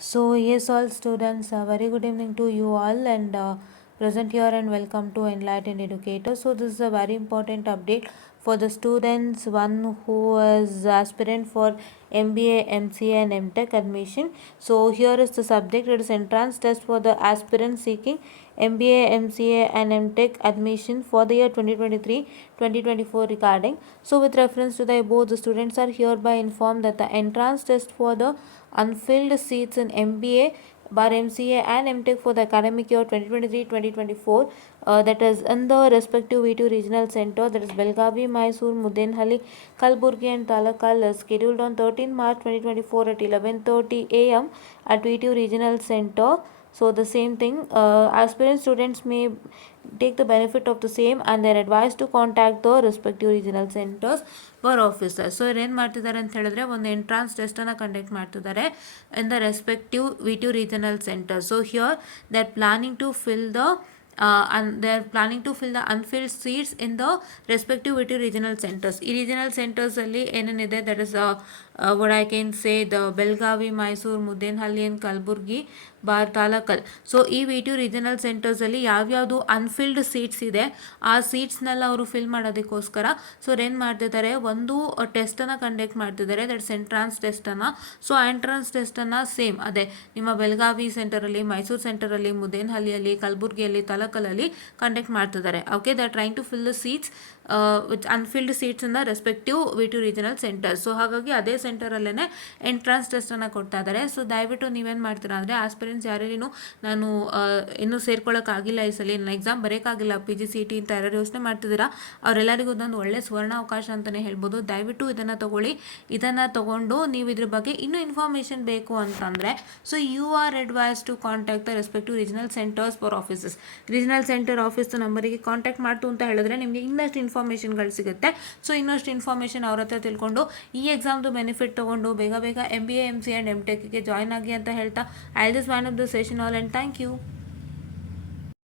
So yes, all students, a very good evening to you all, and present here and welcome to Enlightened Educator. So this is a very important update for the students, one who is aspirant for MBA, MCA and MTech admission. So here is the subject. It is entrance test for the aspirant seeking MBA, MCA and MTech admission for the year 2023-2024 regarding. So with reference to the above, the students are hereby informed that the entrance test for the unfilled seats in MBA bar MCA and MTech for the academic year 2023-2024 that is in the respective V2 regional center, that is Belgavi, Mysore, Mudenhalli, Kalburgi and Talakal, scheduled on 13 March 2024 at 11:30 am at V2 regional center. So the same thing, aspirant students may take the benefit of the same and they are advised to contact the respective regional centers for officer. So ಇವ್ರು ಏನು ಮಾಡ್ತಿದ್ದಾರೆ ಅಂತ ಹೇಳಿದ್ರೆ ಒಂದು entrance ಟೆಸ್ಟನ್ನು conduct ಮಾಡ್ತಿದ್ದಾರೆ in the respective V2 regional centre. So here they are planning to fill the unfilled seats in the respective V2 regional centers. ಈ regional centers ಅಲ್ಲಿ ಏನೇನಿದೆ, that is what I can say, the Belgavi, Mysore, Mudenhalli and Kalburgi, Talakal. So ಈ V2 regional ಸೆಂಟರ್ಸಲ್ಲಿ ಯಾವ್ಯಾವುದು unfilled seats ಇದೆ ಆ ಸೀಟ್ಸ್ನೆಲ್ಲ ಅವರು fill ಮಾಡೋದಕ್ಕೋಸ್ಕರ so ಅವ್ರು ಏನು ಮಾಡ್ತಿದ್ದಾರೆ, ಒಂದು ಟೆಸ್ಟನ್ನು ಕಂಡಕ್ಟ್ ಮಾಡ್ತಿದ್ದಾರೆ, ದಟ್ಸ್ ಎಂಟ್ರಾನ್ಸ್ ಟೆಸ್ಟನ್ನು. ಸೊ ಆ ಎಂಟ್ರಾನ್ಸ್ ಟೆಸ್ಟನ್ನು ಸೇಮ್ ಅದೇ ನಿಮ್ಮ ಬೆಳಗಾವಿ ಸೆಂಟರಲ್ಲಿ, ಮೈಸೂರು ಸೆಂಟರಲ್ಲಿ, ಮುದೇನಹಳ್ಳಿಯಲ್ಲಿ, ಕಲಬುರಗಿಯಲ್ಲಿ, ತಲಕಲಲ್ಲಿ ಕಂಡಕ್ಟ್ ಮಾಡ್ತಿದ್ದಾರೆ. Okay, they are trying to fill the seats with unfilled seats in the respective V2 regional centres. So ಹಾಗಾಗಿ ಅದೇ ಸೆಂಟರಲ್ಲೇ ಎಂಟ್ರಾನ್ಸ್ ಟೆಸ್ಟನ್ನು ಕೊಡ್ತಾ ಇದ್ದಾರೆ. ಸೊ ದಯವಿಟ್ಟು ನೀವೇನು ಮಾಡ್ತೀರಾ ಅಂದರೆ, ಆಸ್ಪಿರೆಂಟ್ಸ್ ಯಾರೇನು ನಾನು ಇನ್ನೂ ಸೇರ್ಕೊಳ್ಳೋಕ್ಕಾಗಿಲ್ಲ, ಈ ಸಲ ನನ್ನ ಎಕ್ಸಾಮ್ ಬರೋಕ್ಕಾಗಿಲ್ಲ, PGCET ಅಂತ ಯಾರು ಯೋಚನೆ ಮಾಡ್ತಿದ್ದೀರಾ ಅವರೆಲ್ಲರಿಗೂ ಒಂದು ಒಳ್ಳೆ ಸುವರ್ಣ ಅವಕಾಶ ಅಂತಲೇ ಹೇಳ್ಬೋದು. ದಯವಿಟ್ಟು ಇದನ್ನು ತಗೊಳ್ಳಿ. ಇದನ್ನು ತಗೊಂಡು ನೀವು ಇದ್ರ ಬಗ್ಗೆ ಇನ್ನೂ ಇನ್ಫಾರ್ಮೇಷನ್ ಬೇಕು ಅಂತಂದರೆ so you are advise to contact the respective regional centres for offices. Regional centre office ನಂಬರಿಗೆ ಕಾಂಟ್ಯಾಕ್ಟ್ ಮಾಡ್ತು ಅಂತ ಹೇಳಿದ್ರೆ ನಿಮಗೆ ಇನ್ನಷ್ಟು ಇನ್ಫಾರ್ಮೇಷನ್ಗಳು ಸಿಗುತ್ತೆ. ಸೊ ಇನ್ನಷ್ಟು ಇನ್ಫಾರ್ಮೇಷನ್ ಅವ್ರ ಹತ್ರ ತಿಳ್ಕೊಂಡು ಈ ಎಕ್ಸಾಮ್ದು ಬೆನಿಫಿಟ್ ತೊಗೊಂಡು ಬೇಗ MBA, MCA ಆ್ಯಂಡ್ MTechಗೆ ಜಾಯ್ನ್ ಆಗಿ ಅಂತ ಹೇಳ್ತಾ I just wind up the session all and thank you.